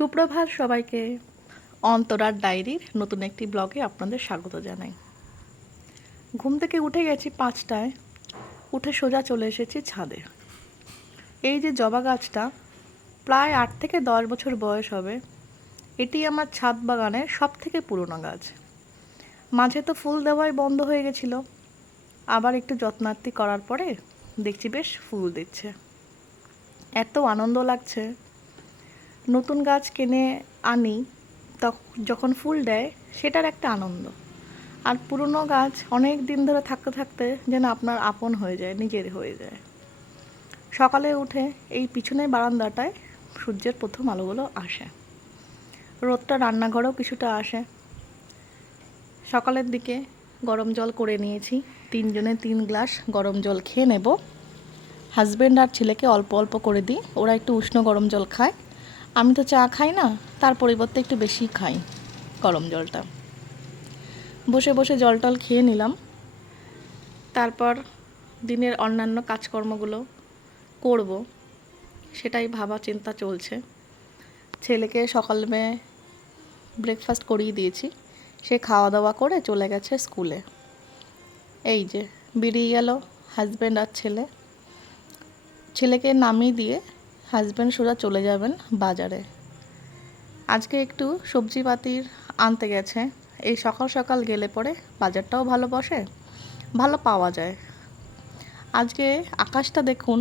সুপ্রভাত সবাইকে। অন্তরার ডায়েরির নতুন একটি ব্লগে আপনাদের স্বাগত জানাই। ঘুম থেকে উঠে গেছি 5টায়, উঠে সোজা চলে এসেছি ছাদে। এই যে জবা গাছটা প্রায় 8 থেকে 10 বছর বয়স হবে। এটি আমার ছাদ বাগানের সব থেকে পুরনো গাছ। মাঝে তো ফুল দেওয়াই বন্ধ হয়ে গেছিল, আবার একটু যত্নার্তি করার পরে দেখছি বেশ ফুল দিচ্ছে। এত আনন্দ লাগছে। নতুন গাছ কিনে আনি, যখন ফুল দেয় সেটার একটা আনন্দ। আর পুরনো গাছ অনেক দিন ধরে থাকতে থাকতে যেন আপনার আপন হয়ে যায়, নিজের হয়ে যায়। সকালে উঠে এই পিছনের বারান্দাটায় সূর্যের প্রথম আলোগুলো আসে, রোদটা রান্নাঘরেও কিছুটা আসে। সকালের দিকে গরম জল করে নিয়েছি, 3 জনে 3 গ্লাস গরম জল খেয়ে নেব। হাজব্যান্ড আর ছেলেকে অল্প অল্প করে দিই, ওরা একটু উষ্ণ গরম জল খায়। আমি তো চা খাই না, তার পরিবর্তে একটু বেশি খাই গরম জলটা। বসে বসে জল টল খেয়ে নিলাম। তারপর দিনের অন্যান্য কাজকর্মগুলো করব, সেটাই ভাবা চিন্তা চলছে। ছেলেকে সকালে ব্রেকফাস্ট করিয়ে দিয়েছি, সে খাওয়া দাওয়া করে চলে গেছে স্কুলে। এই যে বেরিয়ে গেল হাজব্যান্ড আর ছেলে। ছেলেকে নামিয়ে দিয়ে হাজব্যান্ড সোজা চলে যাবেন বাজারে। আজকে একটু সবজিপাতির আনতে গেছে। এই সকাল সকাল গেলে পরে বাজারটাও ভালো বসে, ভালো পাওয়া যায়। আজকে আকাশটা দেখুন,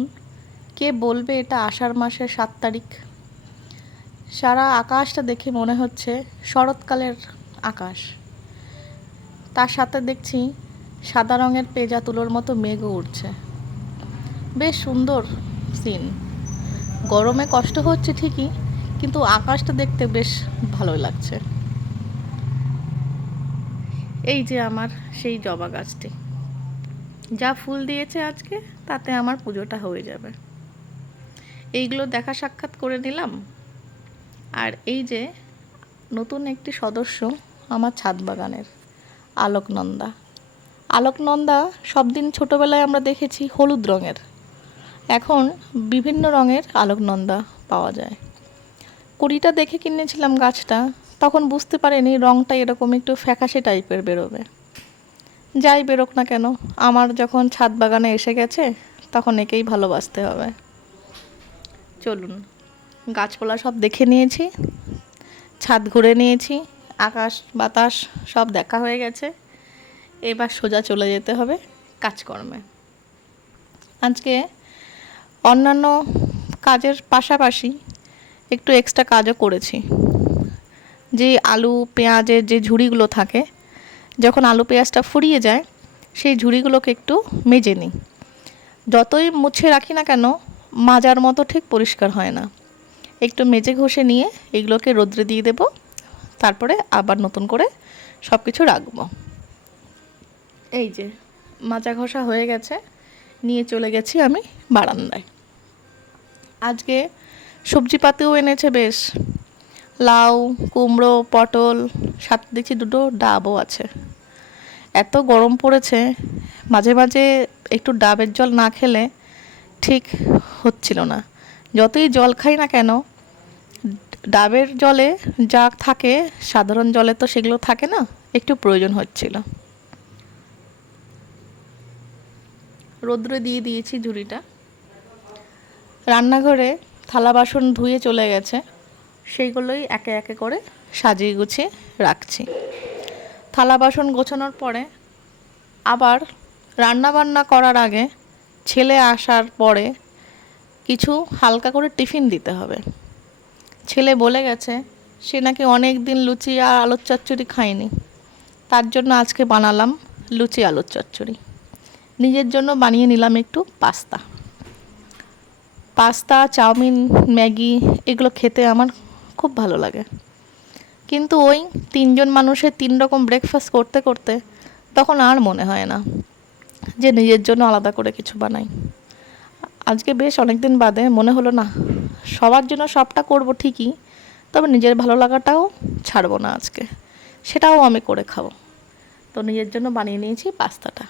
কে বলবে এটা আষাঢ় মাসের 7 তারিখ। সারা আকাশটা দেখে মনে হচ্ছে শরৎকালের আকাশ। তার সাথে দেখছি সাদা রঙের পেঁজা তুলোর মতো মেঘও উঠছে। বেশ সুন্দর সিন। গরমে কষ্ট হচ্ছে ঠিকই, কিন্তু আকাশটা দেখতে বেশ ভালো লাগছে। এই যে আমার সেই জবা গাছটি, যা ফুল দিয়েছে আজকে, তাতে আমার পুজোটা হয়ে যাবে। এইগুলো দেখা সাক্ষাৎ করে নিলাম। আর এই যে নতুন একটি সদস্য আমার ছাদ বাগানের, আলোকনন্দা। আলোকনন্দা সব দিন ছোটোবেলায় আমরা দেখেছি হলুদ রঙের, এখন বিভিন্ন রঙের আলোকনন্দা পাওয়া যায়। কুড়িটা দেখে কিনেছিলাম গাছটা, তখন বুঝতে পারিনি রঙটা এরকম একটু ফ্যাকাশে টাইপের বেরোবে। যাই বেরোক না কেন, আমার যখন ছাদ বাগানে এসে গেছে, তখন একেই ভালোবাসতে হবে। চলুন, গাছপালা সব দেখে নিয়েছি, ছাদ ঘুরে নিয়েছি, আকাশ বাতাস সব দেখা হয়ে গেছে। এবার সোজা চলে যেতে হবে কাজকর্মে। আজকে অন্যান্য কাজের পাশাপাশি একটু এক্সট্রা কাজও করেছি। যে আলু পেঁয়াজের যে ঝুড়িগুলো থাকে, যখন আলু পেঁয়াজটা ফুরিয়ে যায়, সেই ঝুড়িগুলোকে একটু মেজে নিই। যতই মুছে রাখি না কেন, মাজার মতো ঠিক পরিষ্কার হয় না। একটু মেজে ঘষে নিয়ে এগুলোকে রোদ্রে দিয়ে দেব, তারপরে আবার নতুন করে সব কিছু রাখবো। এই যে মাজা ঘষা হয়ে গেছে, নিয়ে চলে গেছি আমি বারান্দায়। আজকে সবজিপাতিও এনেছে বেশ, লাউ, কুমড়ো, পটল, সাথে দেখছি 2টো ডাবও আছে। এত গরম পড়েছে, মাঝে মাঝে একটু ডাবের জল না খেলে ঠিক হচ্ছিল না। যতই জল খাই না কেন, ডাবের জলে যা থাকে সাধারণ জলে তো সেগুলো থাকে না, একটু প্রয়োজন হচ্ছিল। রোদ্রে দিয়ে দিয়েছি ঝুড়িটা। রান্নাঘরে থালা বাসন ধুয়ে চলে গেছে, সেইগুলোই একে একে করে সাজিয়ে গুছিয়ে রাখছি। থালা বাসন গোছানোর পরে আবার রান্না বান্না করার আগে, ছেলে আসার পরে কিছু হালকা করে টিফিন দিতে হবে। ছেলে বলে গেছে সে নাকি অনেক দিন লুচি আর আলুর চচ্চড়ি খায়নি, তার জন্য আজকে বানালাম লুচি আলুর চচ্চড়ি। নিজের জন্য বানিয়ে নিলাম একটু পাস্তা, চাউমিন, ম্যাগি এগুলো খেতে আমার খুব ভালো লাগে। কিন্তু ওই 3 জন মানুষের 3 রকম ব্রেকফাস্ট করতে করতে তখন আর মনে হয় না যে নিজের জন্য আলাদা করে কিছু বানাই। আজকে বেশ অনেক দিন বাদে মনে হলো, না, সবার জন্য সবটা করব ঠিকই, তবে নিজের ভালো লাগাটাও ছাড়বো না আজকে, সেটাও আমি করে খাবো। তো নিজের জন্য বানিয়ে নিয়েছি পাস্তাটা।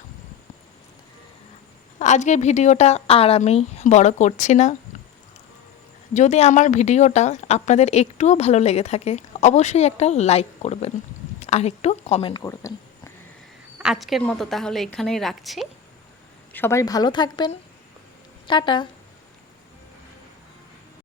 আজকে ভিডিওটা আর আমি বড় করছি না, যদি আমার ভিডিওটা আপনাদের একটুও ভালো লেগে থাকে অবশ্যই একটা লাইক করবেন আর একটু কমেন্ট করবেন। আজকের মতো তাহলে এখানেই রাখছি। সবাই ভালো থাকবেন। টাটা।